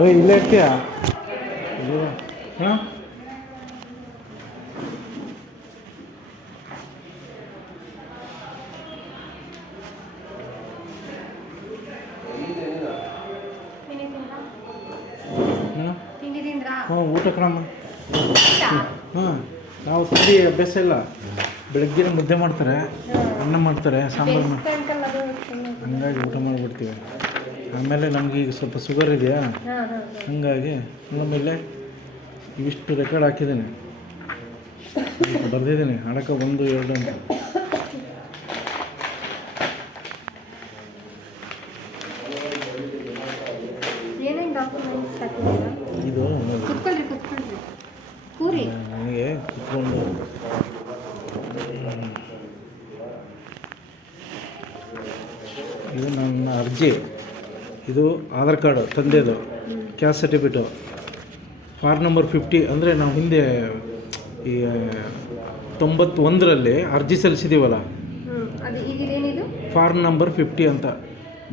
ಓಯ್ ಇಲ್ಲೇ ಇರ್ತೀಯಾ ಹಾಂ ಹ್ಞೂ ಊಟ ಕ್ರಮ ಹಾಂ ನಾವು ತಿಂಡಿ ಅಭ್ಯಾಸ ಇಲ್ಲ. ಬೆಳಗ್ಗಿನ ಮುದ್ದೆ ಮಾಡ್ತಾರೆ, ಅನ್ನ ಮಾಡ್ತಾರೆ, ಸಾಂಬಾರು ಹಂಗಾಗಿ ಊಟ ಮಾಡಿಬಿಡ್ತೀವಿ. ಆಮೇಲೆ ನಮ್ಗೆ ಈಗ ಸ್ವಲ್ಪ ಶುಗರ್ ಇದೆಯಾ, ಹಾಗಾಗಿ ಆಮೇಲೆ ಇವಿಷ್ಟು ರೆಕಾರ್ಡ್ ಹಾಕಿದ್ದೀನಿ, ಬರೆದಿದ್ದೀನಿ ಹಣಕ 1 2 ಅಂತ. ಇದು ನನಗೆ ಕುತ್ಕೊಂಡು ಇದು ನನ್ನ ಅರ್ಜಿ, ಇದು ಆಧಾರ್ ಕಾರ್ಡು ತಂದೆದು, ಕ್ಯಾಸ್ಟ್ ಸರ್ಟಿಫಿಕೇಟು, ಫಾರ್ಮ್ ನಂಬರ್ 50. ಅಂದರೆ ನಾವು ಹಿಂದೆ ಈ 91ರಲ್ಲಿ ಅರ್ಜಿ ಸಲ್ಲಿಸಿದ್ದೀವಲ್ಲ, ಫಾರ್ಮ್ ನಂಬರ್ 50 ಅಂತ.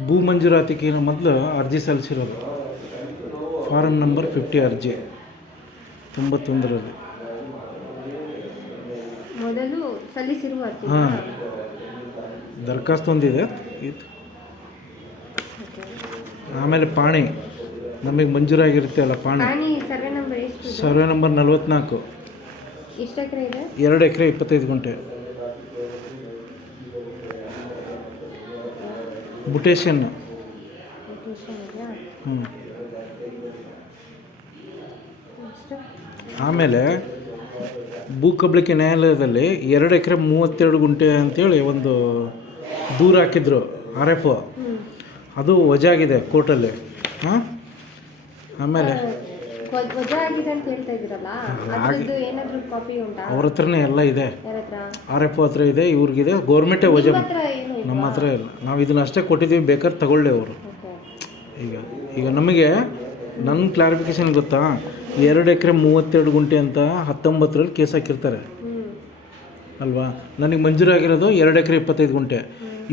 ಭೂ ಮಂಜೂರಾತಿಗಿನ ಮೊದಲು ಅರ್ಜಿ ಸಲ್ಲಿಸಿರೋದು, ಫಾರಮ್ ನಂಬರ್ 50 ಅರ್ಜಿ 91ರಲ್ಲಿ ಮೊದಲು ಸಲ್ಲಿಸಿರುವ ಅರ್ಜಿ. ಹಾಂ, ದರಖಾಸ್ತು ಒಂದಿದೆ ಇದು. ಆಮೇಲೆ ಪಾಣಿ ನಮಗೆ ಮಂಜೂರಾಗಿರುತ್ತೆ ಅಲ್ಲ, ಪಾಣಿ ಸರ್ವೆ ನಂಬರ್ 44. ಎಷ್ಟು ಎಕರೆ ಇದೆ? 2 ಎಕರೆ 25 ಗುಂಟೆ. ಬುಟೇಷನ್. ಹ್ಞೂ. ಆಮೇಲೆ ಭೂ ಕಬಳಿಕೆ ನ್ಯಾಯಾಲಯದಲ್ಲಿ 2 ಎಕರೆ 32 ಗುಂಟೆ ಅಂತೇಳಿ ಒಂದು ದೂರು ಹಾಕಿದ್ರು, RF. ಅದು ವಜಾಗಿದೆ ಕೋರ್ಟಲ್ಲಿ. ಹಾಂ, ಆಮೇಲೆ ಅವ್ರ ಹತ್ರನೇ ಎಲ್ಲ ಇದೆ, RF ಹತ್ರ ಇದೆ, ಇವ್ರಿಗಿದೆ, ಗೌರ್ಮೆಂಟೇ ವಜಾ. ನಮ್ಮ ಹತ್ರ ಇಲ್ಲ, ನಾವು ಇದನ್ನ ಅಷ್ಟೇ ಕೊಟ್ಟಿದ್ದೀವಿ, ಬೇಕಾದ್ರೆ ತಗೊಳ್ಳಿ ಅವರು. ಈಗ ನಮಗೆ ನನ್ನ ಕ್ಲಾರಿಫಿಕೇಷನ್ ಗೊತ್ತಾ, 2 ಎಕರೆ 32 ಗುಂಟೆ ಅಂತ 19ರಲ್ಲಿ ಕೇಸ್ ಹಾಕಿರ್ತಾರೆ ಅಲ್ವಾ. ನನಗೆ ಮಂಜೂರಾಗಿರೋದು 2 ಎಕರೆ 25 ಗುಂಟೆ,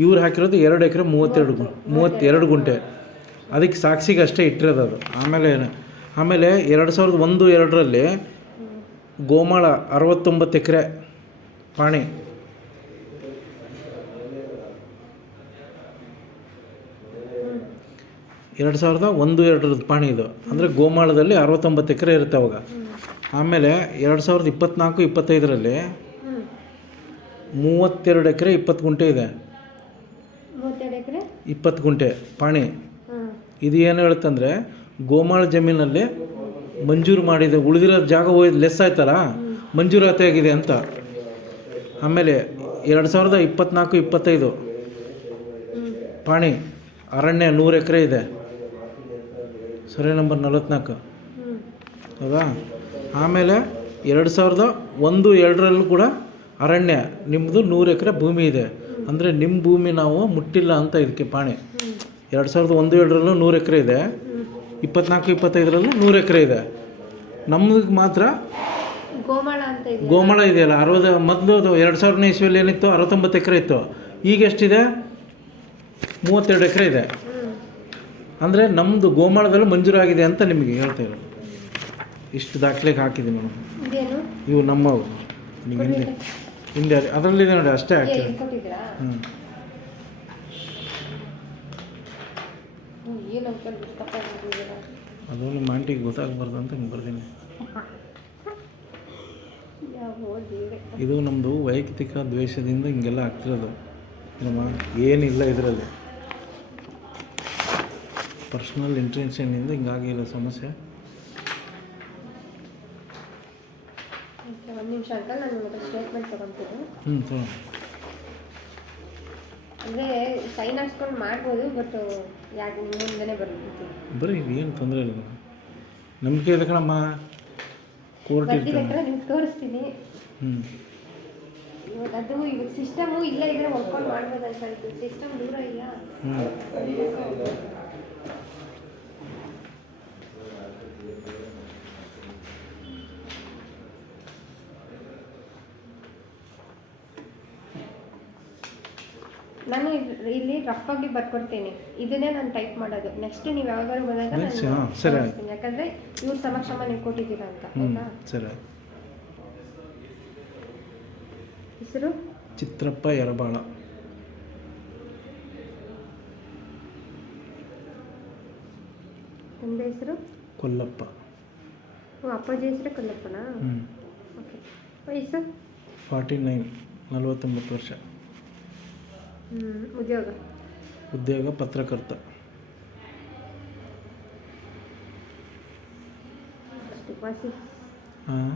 ಇವ್ರು ಹಾಕಿರೋದು 2 ಎಕರೆ 32 ಗುಂಟೆ. ಅದಕ್ಕೆ ಸಾಕ್ಷಿಗೆ ಅಷ್ಟೇ ಇಟ್ಟಿರೋದು ಅದು. ಆಮೇಲೆ 2001-2ರಲ್ಲಿ ಗೋಮಾಳ 69 ಎಕರೆ ಪಾಣಿ, ಎರಡು 2001-2 ಪಾಣಿ ಇದು. ಅಂದರೆ ಗೋಮಾಳದಲ್ಲಿ 69 ಎಕರೆ ಇರುತ್ತೆ ಅವಾಗ. ಆಮೇಲೆ 2024-25ರಲ್ಲಿ 32 ಎಕರೆ 20 ಗುಂಟೆ ಇದೆ, 20 ಗುಂಟೆ ಪಾಣಿ. ಇದು ಏನು ಹೇಳುತ್ತಂದರೆ, ಗೋಮಾಳ ಜಮೀನಲ್ಲಿ ಮಂಜೂರು ಮಾಡಿದೆ, ಉಳಿದಿರೋ ಜಾಗ ಲೆಸ್ ಆಯ್ತಲ್ಲ, ಮಂಜೂರಾತಿ ಆಗಿದೆ ಅಂತ. ಆಮೇಲೆ 2024-25 ಪಾಣಿ ಅರಣ್ಯ 100 ಎಕರೆ ಇದೆ, ಸರ್ವೆ ನಂಬರ್ 44. ಹೌದಾ. ಆಮೇಲೆ 2001-2ರಲ್ಲೂ ಕೂಡ ಅರಣ್ಯ ನಿಮ್ಮದು 100 ಎಕರೆ ಭೂಮಿ ಇದೆ. ಅಂದರೆ ನಿಮ್ಮ ಭೂಮಿ ನಾವು ಮುಟ್ಟಿಲ್ಲ ಅಂತ ಇದಕ್ಕೆ ಪಾಣಿ. 2001-2ರಲ್ಲೂ 100 ಎಕರೆ ಇದೆ, 24-25ರಲ್ಲೂ 100 ಎಕರೆ ಇದೆ. ನಮ್ಗೆ ಮಾತ್ರ ಗೋಮಾಳ ಇದೆಯಲ್ಲ 60. ಮೊದಲು ಅದು 2000ನೇ ಇಸ್ವಿಯಲ್ಲಿ ಏನಿತ್ತು, 69 ಎಕರೆ ಇತ್ತು. ಈಗ ಎಷ್ಟಿದೆ, 32 ಎಕರೆ ಇದೆ. ಅಂದರೆ ನಮ್ಮದು ಗೋಮಾಳದಲ್ಲಿ ಮಂಜೂರಾಗಿದೆ ಅಂತ ನಿಮಗೆ ಹೇಳ್ತಾ ಇರೋದು. ಇಷ್ಟು ದಾಖಲೆಗೆ ಹಾಕಿದ್ದೀನಿ ಮೇಡಮ್. ಇವು ನಮ್ಮವು ಹಿಂದೆ ಅದರಲ್ಲಿದೆ ನೋಡಿ, ಅಷ್ಟೇ ಹಾಕಿದೆ. ಹ್ಞೂ. ಅದು ನಿಮ್ಮ ಆಂಟಿಗೆ ಗೊತ್ತಾಗಬಾರ್ದು ಅಂತ ಹಿಂಗೆ ಬರ್ತೀನಿ. ಇದು ನಮ್ಮದು ವೈಯಕ್ತಿಕ ದ್ವೇಷದಿಂದ ಹಿಂಗೆಲ್ಲ ಆಗ್ತಿರೋದು ನಮ್ಮ, ಏನಿಲ್ಲ ಇದರಲ್ಲಿ. ಪರ್ಸ್ನಲ್ ಇಂಟೆನ್ಷನ್ನಿಂದ ಹಿಂಗಾಗಿಲ್ಲ ಸಮಸ್ಯೆ. ಒಂದು ನಿಮಿಷ ಅಂಕಲ್, ನಾನು ಸ್ಟೇಟ್ಮೆಂಟ್ ತೊಗೊತೀನಿ. ತೊಗೊಳ್ಳಿ. ಅಂದರೆ ಸೈನ್ ಹಾಕ್ಸ್ಕೊಂಡು ಮಾಡ್ಬೋದು, ಬಟ್ ಯಾಕೆ ನಿಮ್ಮ ಮುಂದೆನೇ ಬರ್ಬೇಕು. ಬರೀ ಏನು ತೊಂದರೆ ಇಲ್ಲ, ನಂಬಿಕೆ ಇದೆ ಕಣಮ್ಮ. ಕೋರ್ಟ್ ಇರ್ತಾರೆ, ನಿಮ್ಗೆ ತೋರಿಸ್ತೀನಿ. ಅದು ಇವಾಗ ಸಿಸ್ಟಮು ಇಲ್ಲ ಇದ್ರೆ ಒಪ್ಕೊಂಡು ಮಾಡ್ಬೋದು ಅಂತ ಹೇಳ್ತೀವಿ. ಸಿಸ್ಟಮ್ ದೂರ ಇಲ್ಲ. ನಾನು ಇಲ್ಲಿ ರಫ್ ಆಗಿ ಬರ್ಕೊಡ್ತೀನಿ, ಇದನ್ನೇ ನಾನು ಟೈಪ್ ಮಾಡೋದು. ನೆಕ್ಸ್ಟ್ ನೀವು ಯಾವಾಗಾದ್ರು ಬಂದಾಗ ನಾನು ಸರಿ ತೋರಿಸ್ತೀನಿ, ಯಾಕಂದರೆ ಇವ್ರ ಸಮಕ್ಷಮ ನೀವು ಕೊಟ್ಟಿದ್ದೀರಾ ಅಂತ. ಆಯ್ತಾ? ಸರಿ. ಹೆಸರು ಚಿತ್ರಪ್ಪ ಯರಬಾಳ. ತಂದೆ ಹೆಸರು ಕೊಲ್ಲಪ್ಪ. ಅಪ್ಪಾಜಿ ಹೆಸರು ಕೊಲ್ಲಪ್ಪನಾ? ಓಕೆ. ವಯಸ್ಸು 49, 49 ವರ್ಷ. ಉದ್ಯೋಗ ಪತ್ರಕರ್ತ. ವಾಸಿ ಹಾಂ.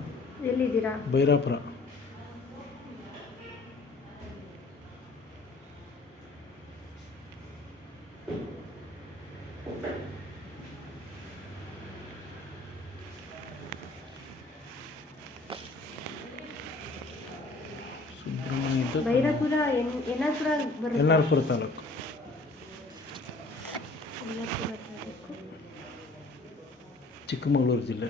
ಎಲ್ಲಿದ್ದೀರಾ? ಬೈರಾಪುರ. ಬೈರಾಪುರ ಎನ್ನಾಪುರ ಬರುತ್ತೆ. ಎನ್ನಾಪುರ ತಾಲೂಕು. ಚಿಕ್ಕಮಗಳೂರು ಜಿಲ್ಲೆ.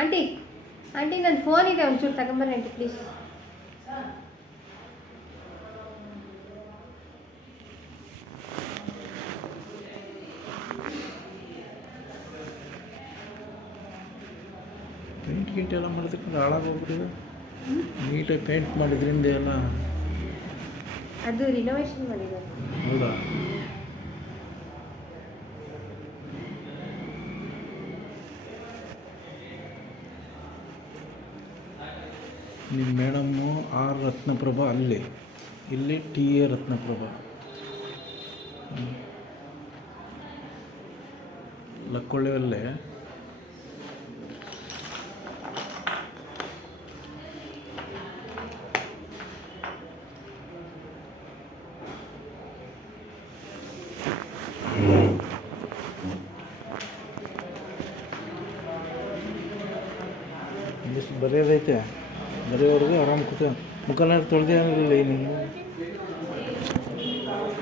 ಆಂಟಿ ಆಂಟಿ ನನ್ನ ಫೋನ್ ಇದೆ, ಒಂಚೂರು ತಗೊಂಬರ್ರಿ ಆಂಟಿ ಪ್ಲೀಸ್. ಪೇಂಟ್ ಗೀಟ್ ಎಲ್ಲ ಮಾಡಿದ್ರೆ ಹಾಳಾಗೋಗ್ಬಿಟ್ಟಿದೆ. ನೀಟಾಗಿ ಪೇಂಟ್ ಮಾಡಿದ್ರಿಂದ ಎಲ್ಲ. ಅದು ರಿನೋವೇಷನ್ ಮಾಡಿದ್ದಾರೆ. ಹೌದಾ? ನಿಮ್ಮ ಮೇಡಮ್ಮು ಆರ್ ರತ್ನಪ್ರಭಾ ಅಲ್ಲಿ, ಇಲ್ಲಿ ಟಿ.ಎ. ರತ್ನಪ್ರಭಾ. ಲಕ್ಕೊಳ್ಳಿಯಲ್ಲೇ ಒಂದಿಷ್ಟು ಬರೆಯೋದೈತೆ. ಬರೆಯೋವರೆಗೂ ಆರಾಮ್ ಕೂತ ಮುಖನ ತೊಳೆದೇ ಏನಿಲ್ಲ. ನೀನು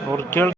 ಅವ್ರು ಕೇಳಿ